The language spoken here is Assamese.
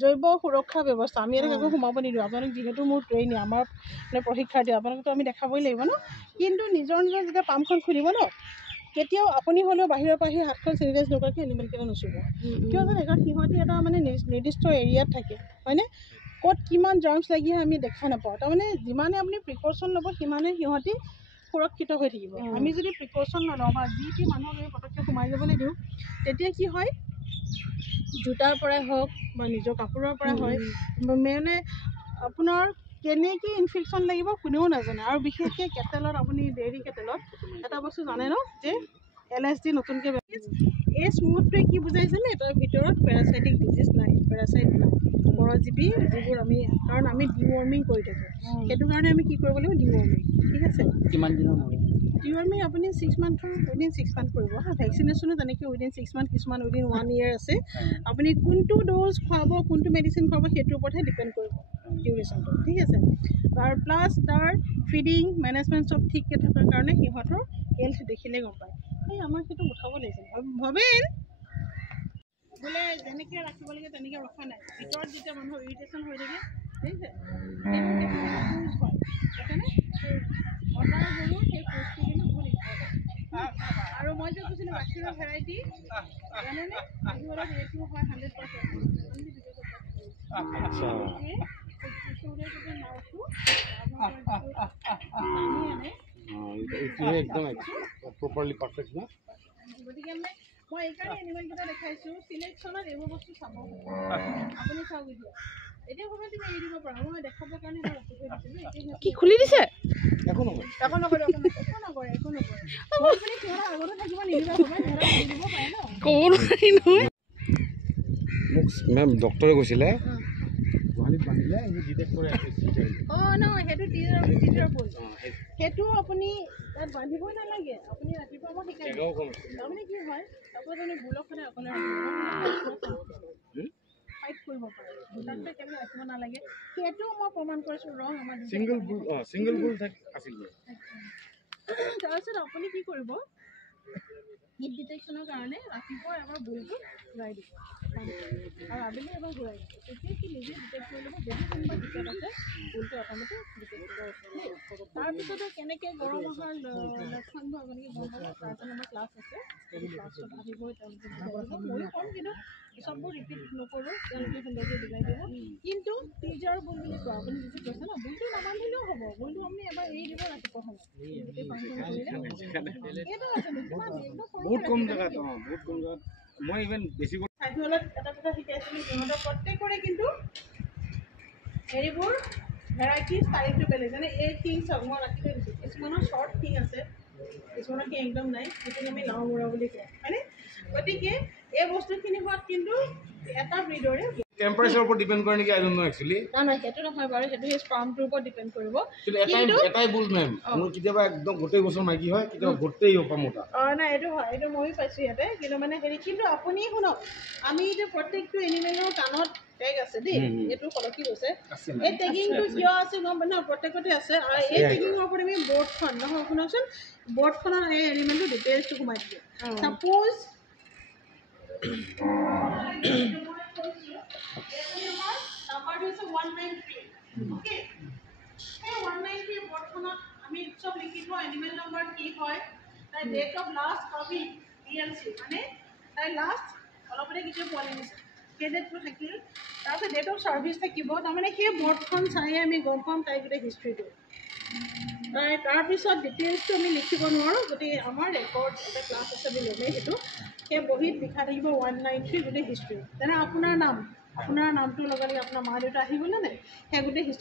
জৈৱ সুৰক্ষা ব্যৱস্থা আমি ইয়াত একো সোমাব নিদিওঁ আপোনালোক যিহেতু মোৰ ট্ৰেইনি আমাৰ মানে প্ৰশিক্ষাৰ্থী আপোনালোকতো আমি দেখাবই লাগিব ন কিন্তু নিজৰ যেতিয়া পাম্পখন খুলিব ন কেতিয়াও আপুনি হ'লেও বাহিৰৰ পৰা আহি হাতখন চেনিটাইজ নকৰাকৈ এনিমেলকেইটা নুচুব কিয় জানে কাৰণ সিহঁতি এটা মানে নিৰ্দিষ্ট এৰিয়াত থাকে হয়নে ক'ত কিমান জাৰ্মছ লাগি আমি দেখা নাপাওঁ তাৰমানে যিমানে আপুনি প্ৰিকশ্যন ল'ব সিমানে সিহঁতি সুৰক্ষিত হৈ থাকিব আমি যদি প্ৰিকশ্যন নলওঁ বা যি টি মানুহক আমি পটককৈ সোমাই যাবলৈ দিওঁ তেতিয়া কি হয় জোতাৰ পৰাই হওক বা নিজৰ কাপোৰৰ পৰাই হয় মানে আপোনাৰ কেনেকৈ ইনফেকশ্যন লাগিব কোনেও নাজানে আৰু বিশেষকৈ কেটেলত আপুনি ডেইৰী কেটেলত এটা বস্তু জানে ন যে LSD নতুনকৈ এই স্মুথটোৱে কি বুজাইছেনে তাৰ ভিতৰত পেৰাচাইটিক ডিজিজ নাই পেৰাচাইট নাই পৰজীৱী যিবোৰ আমি কাৰণ আমি ডিৱৰ্মিং কৰি থাকোঁ সেইটো কাৰণে আমি কি কৰিব লাগিব ডিৱৰ্মিং ঠিক আছে কিমান দিনৰ ডিৱৰ্মিং আপুনি 6 মান্থৰ উইদিন 6 মান্থ কৰিব হা ভেকচিনেশ্যনো তেনেকৈ উইদিন 6 মান্থ কিছুমান উইদিন 1 year আছে আপুনি কোনটো ড'জ খুৱাব কোনটো মেডিচিন খুৱাব সেইটোৰ ওপৰতহে ডিপেণ্ড কৰিব ডিউৰেশ্যনটো ঠিক আছে আৰু প্লাছ তাৰ ফিডিং মেনেজমেণ্ট চব ঠিককৈ থকাৰ কাৰণে সিহঁতৰ হেল্থ দেখিলে গম পায় এই আমাক সেইটো উঠাব লাগিছিল ভৱেন বোলে যেনেকৈ ৰাখিব লাগে তেনেকৈ ৰখা নাই ভিতৰত যেতিয়া মানুহৰ ইৰিটেশ্যন হৈ থাকে ঠিক আছে পুজ হয় সেইকাৰণে মতা গৰু সেই পুজটো কিন্তু বহুত ইম্পৰ্টেণ্ট আৰু মই যে কৈছিলোঁ গাখীৰৰ ভেৰাইটি জানেনে এইটো হয় 100% গতিকে মানে মই এইকাৰণে এনিমেলকেইটা দেখাইছোঁ চিলেকশ্যনত এইবোৰ বস্তু চাব আপুনি চাওক এতিয়া সময়ত তুমি এৰি দিব পাৰা মই দেখাবৰ কাৰণে মই ৰাখি থৈ দিছিলোঁ কি খুলি দিছে একো নকৰে আগতে থাকিব নিদিবা দিব পাৰে ন ক'ব নোৱাৰি নহয় মোক মেম ডক্টৰে কৈছিলে গোহালিত বান্ধিলে ডিটেক্ট কৰে ন সেইটো টিজাৰ ফুল সেইটো আপুনি তাত বান্ধিবই নালাগে আপুনি ৰাতিপুৱা মই শিকাই তাৰমানে কি হয় তাপা আপুনি বুলক মানে অকলে ফাইট কৰিব পাৰে বুলকটা কেনেকৈ ৰাখিব নালাগে সেইটো মই প্ৰমাণ কৰিছোঁ ৰং আমাৰ ছিংগল বুল আছিল তাৰপিছত আপুনি কি কৰিব হিট ডিটেকশ্যনৰ কাৰণে ৰাতিপুৱা এবাৰ বুলটো ঘূৰাই দিব আৰু আবেলি এবাৰ ঘূৰাই দিব তেতিয়া কি নিজে ডিটেক্ট কৰি ল'ব যদি কোনোবা ভিতৰত আছে বুলটো অট'মেটিক ডিটেক্ট কৰিব তাৰপিছতে কেনেকৈ গৰম অহাৰ লক্ষণবোৰ আপুনি গম পাব তাৰ কাৰণে আমাৰ ক্লাছ আছে ক্লাছত আহিবই তেওঁলোকে ময়ো ক'ম কিন্তু চববোৰ ৰিপিট নকৰোঁ তেওঁলোকে সুন্দৰকৈ বুজাই দিব কিন্তু টিজাৰ বুল বুলি কোৱা আপুনি যিটো কৈছে ন বুলটো নাবান্ধিলেও হ'ব বুলটো আপুনি এবাৰ এৰি দিব ৰাতিপুৱা সময়ত গোটেই ফাংচন কৰিলে বহুত কম জেগাত মই ইভেন বেছি সাধাৰণত এটা কথা শিকাইছিলোঁ সিহঁতৰ প্ৰত্যেকৰে কিন্তু হেৰিবোৰ ভেৰাইটিজ টাইপটো বেলেগ যেনে এই থিং চাওক মই ৰাখি থৈ দিছোঁ কিছুমানৰ শ্বৰ্ট থিং আছে কিছুমানৰ থিং একদম নাই সেইটো আমি লাও মূৰা বুলি কওঁ হয়নে গতিকে এই বস্তুখিনি হোৱাত কিন্তু এটা ব্ৰিডৰে টেম্পাৰেচাৰৰ ওপৰত ডিপেণ্ড কৰে নেকি আই ডোন্ট নো একচুৱেলি নাই সেইটো নহয় বাৰু সেইটো সেই স্পাৰ্মটোৰ ওপৰত ডিপেণ্ড কৰিব কিন্তু এটাই বুল মেম মোৰ কেতিয়াবা একদম গোটেই বছৰ মাইকী হয় কেতিয়াবা গোটেই মোটা নাই এইটো হয় এইটো ময়ো পাইছোঁ ইয়াতে কিন্তু মানে হেৰি কিন্তু আপুনি শুনক আমি এতিয়া প্ৰত্যেকটো এনিমেলৰ কাণত টেগ আছে দেই এইটো সলকি গৈছে এই টেগিংটো কিয় আছে গম পাই ন প্ৰত্যেকতে আছে আৰু এই টেগিঙৰ ওপৰত আমি বৰ্ডখন নহয় শুনকচোন বৰ্ডখনত এই এনিমেলটো ডিটেইলছটো সোমাই দিওঁ ছাপ'জ নাম্বাৰটো হৈছে 193 অ'কে সেই 193 বৰ্ডখনত আমি চব লিখি থওঁ এনিমেল নাম্বাৰ কি হয় তাই date of last copy DLC মানে তাই লাষ্ট অলপতে কেতিয়া পোৱালি দিছে সেই ডেটটো থাকিল তাৰপিছত ডেট অফ ছাৰ্ভিচ থাকিব তাৰমানে সেই বৰ্ডখন চায়ে আমি গম পাম তাই গোটেই হিষ্ট্ৰীটো তাৰপিছত ডিটেইলছটো আমি লিখিব নোৱাৰোঁ গতিকে আমাৰ ৰেকৰ্ড এটা ক্লাছ আছে বুলি ল'লে সেইটো সেই বহীত লিখা থাকিব 193 গোটেই হিষ্ট্ৰী যেনে আপোনাৰ নামটোৰ লগে লগে আপোনাৰ মা দেউতা আহিবনে নাই সেই গোটেই হিষ্ট্ৰী